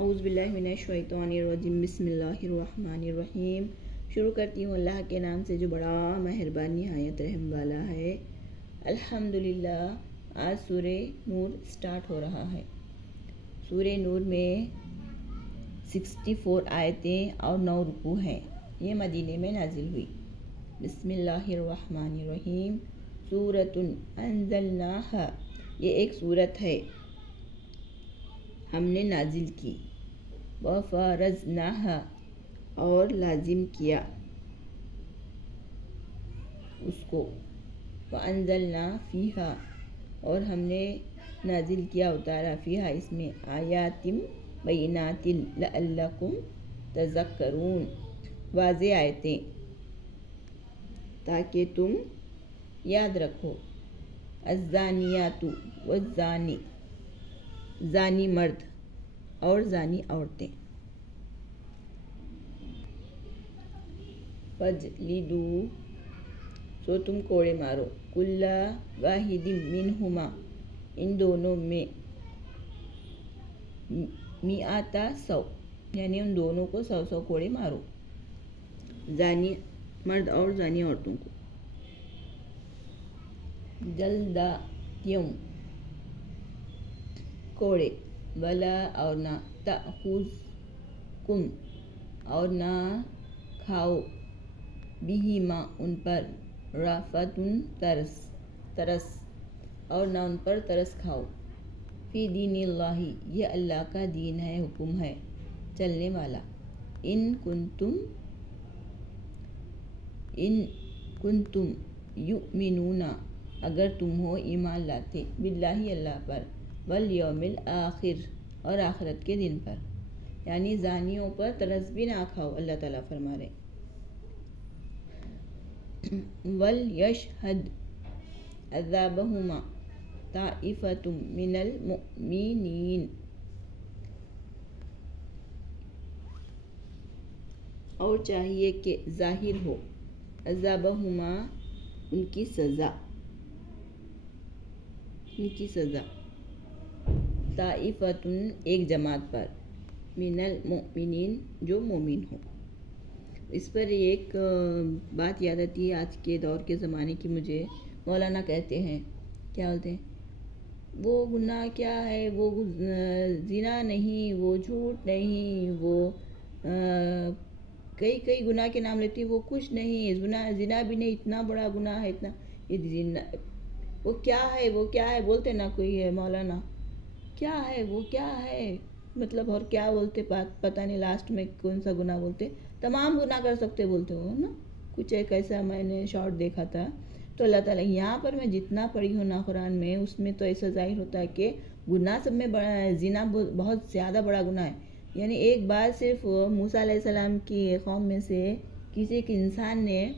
اعوذ باللہ من الشیطان الرجیم بسم اللہ الرحمن الرحیم۔ شروع کرتی ہوں اللہ کے نام سے جو بڑا مہربان نہایت رحم والا ہے۔ الحمدللہ۔ آج سورہ نور سٹارٹ ہو رہا ہے۔ سورہ نور میں 64 آیتیں اور 9 رکوع ہیں۔ یہ مدینے میں نازل ہوئی۔ بسم اللہ الرحمن الرحیم۔ سورۃ انزلناہا، یہ ایک سورت ہے ہم نے نازل کی۔ وفرضناہا، اور لازم کیا اس کو۔ وانزلنا فیہا، اور ہم نے نازل کیا اتارا فیہا اس میں آیات بینات لعلکم تذکرون، واضح آیتیں تاکہ تم یاد رکھو۔ الزانیات والزانی، زانی مرد اور زانی عورتیں۔ فجلدوا، سو تم کوڑے مارو، کل واحد منہما، ان دونوں میں، مئاتا، 100، یعنی ان دونوں کو 100 کوڑے مارو، زانی مرد اور زانی عورتوں کو۔ جلداتیم، کوڑے، ولا اور نہ، تأخذکم، اور نہ کھاؤ، بہما ان پر، رأفتن، ترس، اور نہ ان پر ترس کھاؤ، فی دین اللہ، یہ اللہ کا دین ہے، حکم ہے چلنے والا۔ ان کنتم یؤمنون، اگر تم ہو ایمان لاتے، باللہ اللہ پر، والیوم الآخر، اور آخرت کے دن پر، یعنی زانیوں پر ترس بھی نہ کھاؤ، اللہ تعالیٰ فرما رہے۔ وَلْيَشْهَدْ عَذَابَهُمَا طَائِفَةٌ مِّنَ الْمُؤْمِنِينَ، اور چاہیے کہ ظاہر ہو عذابہما، ان کی سزا، طائفتن، ایک جماعت پر، من المؤمنین، جو مومن ہو۔ اس پر ایک بات یاد آتی ہے آج کے دور کے زمانے کی، مجھے مولانا کہتے ہیں، کیا بولتے ہیں، وہ گناہ کیا ہے، وہ زنا نہیں، وہ جھوٹ نہیں، وہ کئی گناہ کے نام لیتی ہے، وہ کچھ نہیں، زنا بھی نہیں، اتنا بڑا گناہ ہے، اتنا وہ کیا ہے بولتے نا کوئی ہے مولانا، کیا ہے وہ، کیا ہے مطلب، اور کیا بولتے پتہ نہیں لاسٹ میں کون سا گناہ بولتے، تمام گناہ کر سکتے بولتے ہو نا، کچھ ایک ایسا میں نے شارٹ دیکھا تھا۔ تو اللہ تعالیٰ یہاں پر میں جتنا پڑھی ہوں نا قرآن میں، اس میں تو ایسا ظاہر ہوتا ہے کہ گناہ سب میں بڑا ہے، زنا بہت زیادہ بڑا گناہ ہے۔ یعنی ایک بار صرف موسیٰ علیہ السلام کی قوم میں سے کسی ایک انسان نے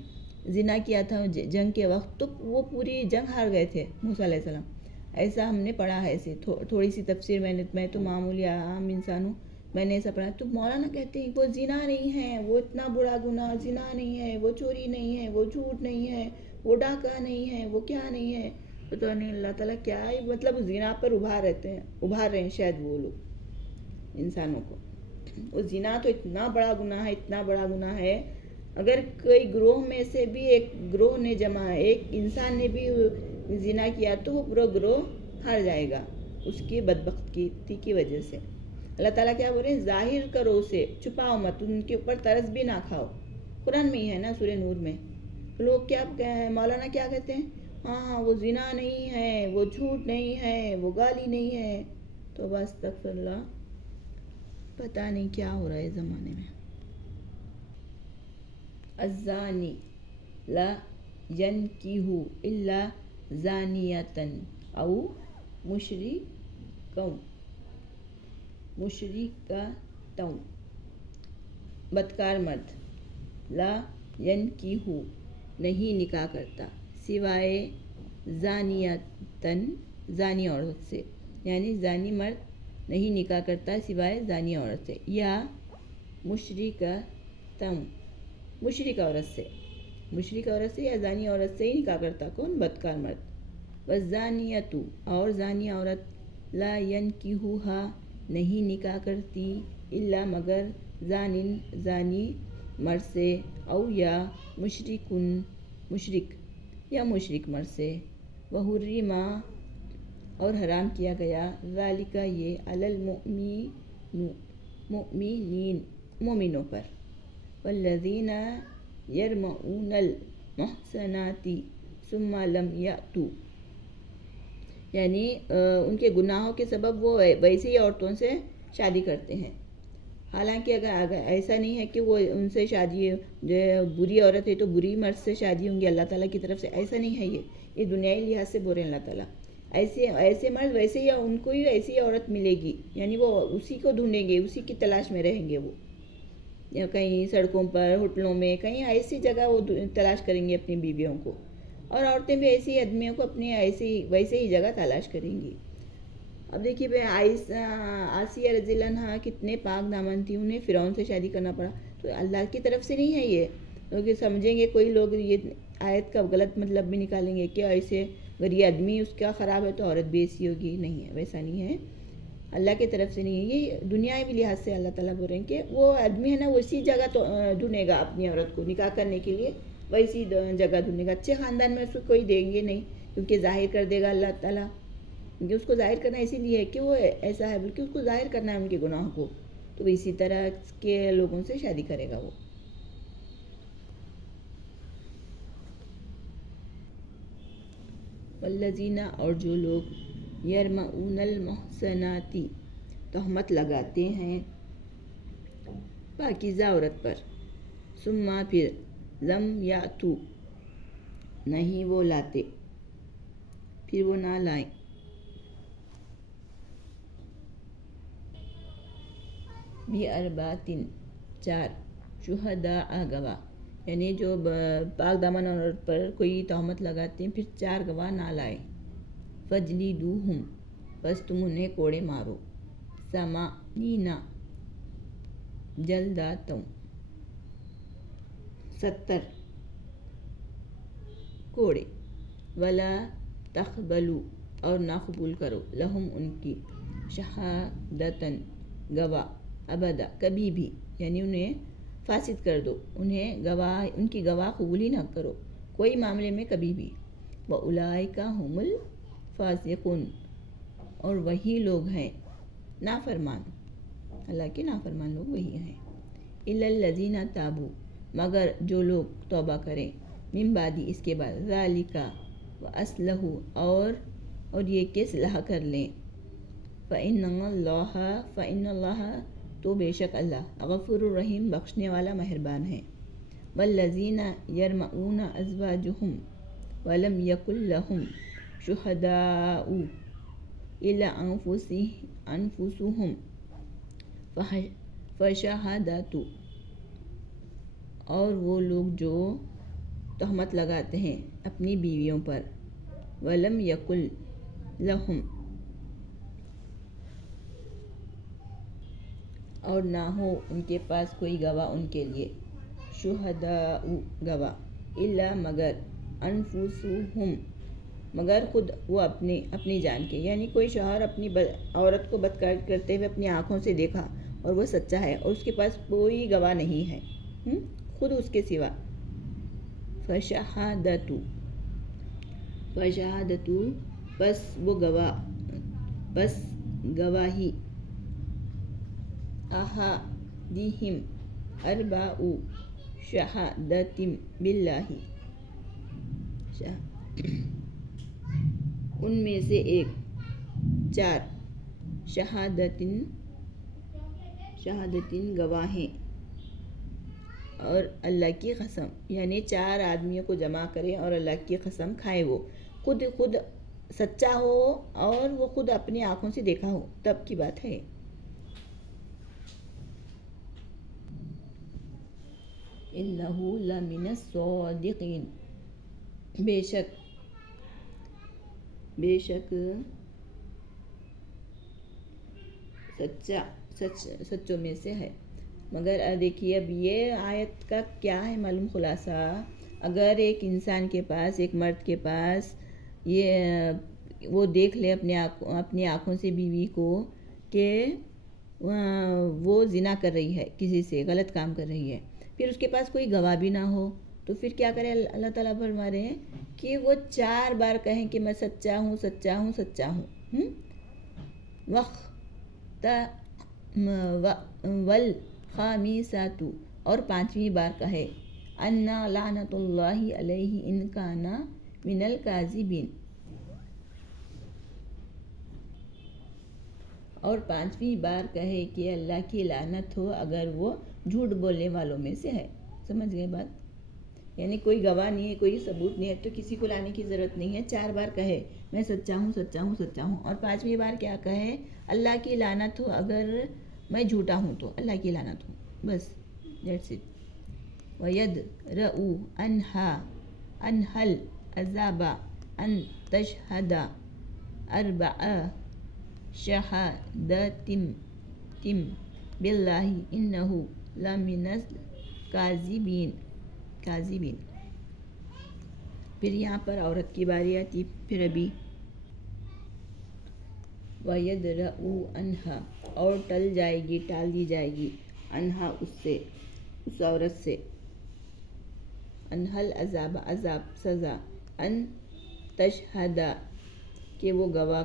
زنا کیا تھا جنگ کے وقت، تو وہ پوری جنگ ہار گئے تھے موسیٰ علیہ السلام، ایسا ہم نے پڑھا ہے۔ ایسے تھوڑی سی تفسیر میں تو معمولی عام انسان ہوں، میں نے ایسا پڑھا۔ تو مولانا کہتے ہیں وہ زنا نہیں ہے، وہ اتنا بڑا گناہ زنا نہیں ہے، وہ چوری نہیں ہے، وہ جھوٹ نہیں ہے، وہ ڈاکہ نہیں ہے، وہ کیا نہیں ہے، پتہ نہیں اللہ تعالیٰ کیا ہے، مطلب زنا پر ابھار رہے ہیں شاید وہ لوگ انسانوں کو۔ وہ زنا تو اتنا بڑا گناہ ہے، اگر کوئی گروہ میں سے بھی ایک گروہ نے ایک انسان نے بھی زنا کیا تو وہ پورا گروہ ہار جائے گا اس کی بدبختی کی وجہ سے۔ اللہ تعالیٰ کیا بول رہے ہیں، ظاہر کرو اسے، چھپاؤ مت، ان کے اوپر ترس بھی نہ کھاؤ۔ قرآن میں ہی ہے نا سورہ نور میں۔ لوگ کیا مولانا کیا کہتے ہیں، ہاں وہ زنا نہیں ہے، وہ جھوٹ نہیں ہے، وہ گالی نہیں ہے، تو بس استغفر اللہ، پتہ نہیں کیا ہو رہا ہے زمانے میں۔ الزانی لا ینکح الا زانیۃ او مشرکۃ، بدکار مرد، لا ینکح، نہیں نکاح کرتا، سوائے زانیۃ، زانی عورت سے، یعنی زانی مرد نہیں نکاح کرتا سوائے زانی عورت سے، یا مشرک عورت سے یا زانی عورت سے ہی نکاح کرتا کون، بدکار مرد۔ والزانیۃ، اور زانی عورت، لا ینکحوہا، نہیں نکاح کرتی الا مگر زانی مرد سے او یا مشرک یا مشرک مرد سے وحرما اور حرام کیا گیا ذالک یہ علی المؤمنین مومنوں پر والذین یرمؤون المحصنات ثم لم یأتوا یعنی ان کے گناہوں کے سبب وہ ویسے ہی عورتوں سے شادی کرتے ہیں، حالانکہ اگر ایسا نہیں ہے کہ وہ ان سے شادی جو بری عورت ہے تو بری مرد سے شادی ہوں گی اللہ تعالیٰ کی طرف سے، ایسا نہیں ہے، یہ دنیائی لحاظ سے بول رہے ہیں اللہ تعالیٰ، ایسے مرد ویسے ہی ان کو ہی ایسی عورت ملے گی، یعنی وہ اسی کو ڈھونڈیں گے، اسی کی تلاش میں رہیں گے وہ، یا کہیں سڑکوں پر ہوٹلوں میں کہیں ایسی جگہ وہ تلاش کریں گے اپنی بیویوں کو، اور عورتیں بھی ایسی آدمیوں کو اپنی ویسے ہی جگہ تلاش کریں گی۔ اب دیکھیے بھائی آسیہ رضی اللہ عنہا کتنے پاک دامن تھی، انہیں فرعون سے شادی کرنا پڑا، تو اللہ کی طرف سے نہیں ہے یہ، کیونکہ سمجھیں گے کوئی لوگ یہ آیت کا غلط مطلب بھی نکالیں گے کہ ایسے اگر یہ آدمی اس کا خراب ہے تو عورت بھی ایسی ہوگی، نہیں ہے، ویسا نہیں ہے، اللہ کی طرف سے نہیں ہے، یہ دنیاوی لحاظ سے اللہ تعالیٰ بول رہے ہیں کہ وہ آدمی ہے نا اسی جگہ تو ڈھونڈے گا اپنی عورت کو نکاح کرنے کے لیے، ویسی جگہ ڈھونڈے گا، اچھے خاندان میں اس کو کوئی دیں گے نہیں، کیونکہ ظاہر کر دے گا اللہ تعالیٰ، کیونکہ اس کو ظاہر کرنا اسی لیے ہے کہ وہ ایسا ہے، بلکہ اس کو ظاہر کرنا ہے ان کے گناہوں کو، تو اسی طرح کے لوگوں سے شادی کرے گا وہ۔ والذین اور جو لوگ یرمؤون المحصنات تہمت لگاتے ہیں پاکیزہ عورت پر، ثم پھر لم یاتوا نہیں وہ لاتے، پھر وہ نہ لائیں، بِأَرْبَعَةٍ چار شہداء گواہ، یعنی جو پاک دامن عورت پر کوئی تہمت لگاتے ہیں پھر 4 گواہ نہ لائے، فَجْلِدُوهُمْ بس تم انہیں کوڑے مارو، 80 جلداتوں 70 کوڑے، وَلَا تَقْبَلُوا اور نہ قبول کرو، لہم ان کی، شہادتاً گواہ، ابدا کبھی بھی، یعنی انہیں فاسد کر دو، انہیں گواہ، ان کی گواہ قبول ہی نہ کرو کوئی معاملے میں کبھی بھی، وَأُولَئِکَ هُمُ الْفَاسِقُونَ اور وہی لوگ ہیں نافرمان، اللہ کے نافرمان لوگ وہی ہیں، إِلَّا الَّذِينَ تَابُوا مگر جو لوگ توبہ کریں، من بعد اس کے بعد، ذَلِكَ وَأَصْلَحُوا اور یہ کہ اصلاح کر لیں، فَإِنَّ اللَّهَ تو بے شک اللہ غفور الرحیم بخشنے والا مہربان ہے، والذین یرمؤون ازواجہم ولم یکن لہم شہداء الا انفسہم فشہادۃ اور وہ لوگ جو تہمت لگاتے ہیں اپنی بیویوں پر، ولم یکن لہم اور نہ ہو ان کے پاس کوئی گواہ ان کے لیے، شہداء گواہ، الا مگر انفسہم مگر خود وہ اپنی جان کے، یعنی کوئی شوہر اپنی عورت کو بدکاری کرتے ہوئے اپنی آنکھوں سے دیکھا اور وہ سچا ہے اور اس کے پاس کوئی گواہ نہیں ہے خود اس کے سوا، فشہادۃ پس وہ گواہ، پس گواہی، احدہم اربع شہادات باللہ ان میں سے ایک 4 شہادتیں گواہیں اور اللہ کی قسم، یعنی 4 آدمیوں کو جمع کرے اور اللہ کی قسم کھائے، وہ خود سچا ہو اور وہ خود اپنی آنکھوں سے دیکھا ہو، تب کی بات ہے۔ اِنَّهُ لَمِنَ الصَّادِقِينَ بے شک سچوں میں سے ہے۔ مگر دیکھیے اب یہ آیت کا کیا ہے معلوم خلاصہ، اگر ایک انسان کے پاس، ایک مرد کے پاس یہ وہ دیکھ لے اپنی آنکھوں سے بیوی کو کہ وہ زنا کر رہی ہے، کسی سے غلط کام کر رہی ہے، پھر اس کے پاس کوئی گواہ بھی نہ ہو، تو پھر کیا کرے؟ اللہ تعالیٰ فرما رہے ہیں کہ وہ 4 بار کہیں کہ میں سچا ہوں، سچا ہوں، سچا ہوں، وقت والخامسات، اور 5ویں بار کہے انا لعنت اللہ علیہ ان کان من الکاذبین، اور 5ویں بار کہے کہ اللہ کی لعنت ہو اگر وہ جھوٹ بولنے والوں میں سے ہے۔ سمجھ گئے بات؟ یعنی کوئی گواہ نہیں ہے، کوئی ثبوت نہیں ہے، تو کسی کو لانے کی ضرورت نہیں ہے، 4 بار کہے میں سچا ہوں، سچا ہوں، سچا ہوں، اور 5ویں بار کیا کہے؟ اللہ کی لعنت ہو اگر میں جھوٹا ہوں تو، اللہ کی لعنت ہو، بس دیٹس اٹ۔ وَيَدْرَؤُ عَنْهَا الْعَذَابَ أَن تَشْهَدَ 4 شَهَادَاتٍ بِاللَّهِ إِنَّهُ لَمِنَ الْكَاذِبِينَ۔ پھر یہاں پر عورت کی باری آتی، پھر ابھی وَيَدْرَؤُ عَنْهَا، اور ٹل جائے گی، ٹال دی جائے گی، عنہا اس سے، اس عورت سے، انہل عذاب، عذاب، سزا، ان تشہد، کہ وہ گواہ،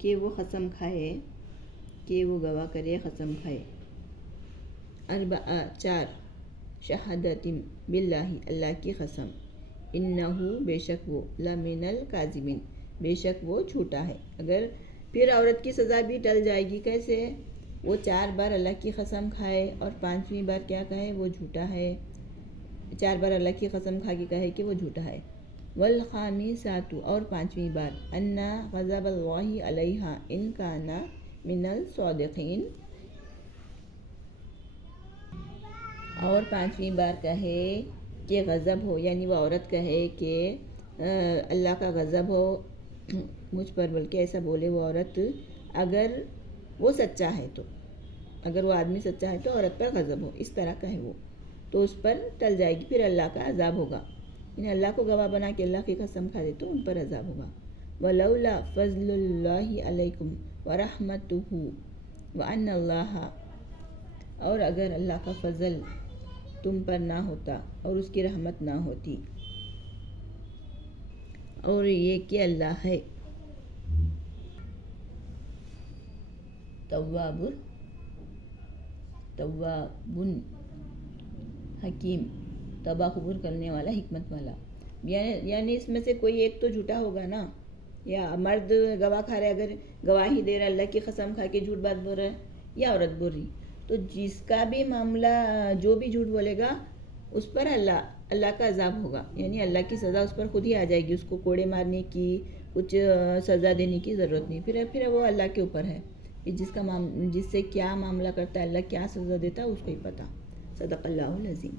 کہ وہ قسم کھائے، کہ وہ گواہ کرے، قسم کھائے، 4 شہادت باللہ، اللہ کی قسم، انہو، بے شک وہ، لمن الکاذبین، بے شک وہ جھوٹا ہے۔ اگر پھر عورت کی سزا بھی ٹل جائے گی، کیسے؟ وہ 4 بار اللہ کی قسم کھائے اور 5ویں بار کیا کہے؟ وہ جھوٹا ہے، 4 بار اللہ کی قسم کھا کے کہے کہ وہ جھوٹا ہے، والخامسات، اور 5ویں بار، ان غضب اللہ علیہ ان کان من الصادقین، اور 5ویں بار کہے کہ غضب ہو، یعنی وہ عورت کہے کہ اللہ کا غضب ہو مجھ پر، بلکہ ایسا بولے وہ عورت، اگر وہ سچا ہے تو، اگر وہ آدمی سچا ہے تو عورت پر غضب ہو، اس طرح کہے وہ، تو اس پر ٹل جائے گی، پھر اللہ کا عذاب ہوگا، یعنی اللہ کو گواہ بنا کے اللہ کی قسم کھا دے تو ان پر عذاب ہوگا۔ وَلَوْلَا فَضْلُ اللَّهِ عَلَيْكُمْ وَرَحْمَتُهُ وَأَنَّ اللَّهَ، اور اگر اللہ کا فضل تم پر نہ ہوتا اور اس کی رحمت نہ ہوتی، اور یہ کہ اللہ ہے تواب حکیم، توبہ قبول کرنے والا، حکمت والا، یعنی اس میں سے کوئی ایک تو جھوٹا ہوگا نا، یا مرد گواہ کھا رہا ہے، اگر گواہی دے رہا ہے، اللہ کی قسم کھا کے جھوٹ بات بول رہا ہے، یا عورت بول رہی، تو جس کا بھی معاملہ، جو بھی جھوٹ بولے گا اس پر اللہ کا عذاب ہوگا، یعنی اللہ کی سزا اس پر خود ہی آ جائے گی، اس کو کوڑے مارنے کی، کچھ سزا دینے کی ضرورت نہیں، پھر وہ اللہ کے اوپر ہے، جس سے کیا معاملہ کرتا ہے، اللہ کیا سزا دیتا ہے اس کو ہی پتہ۔ صدق اللہ العظیم۔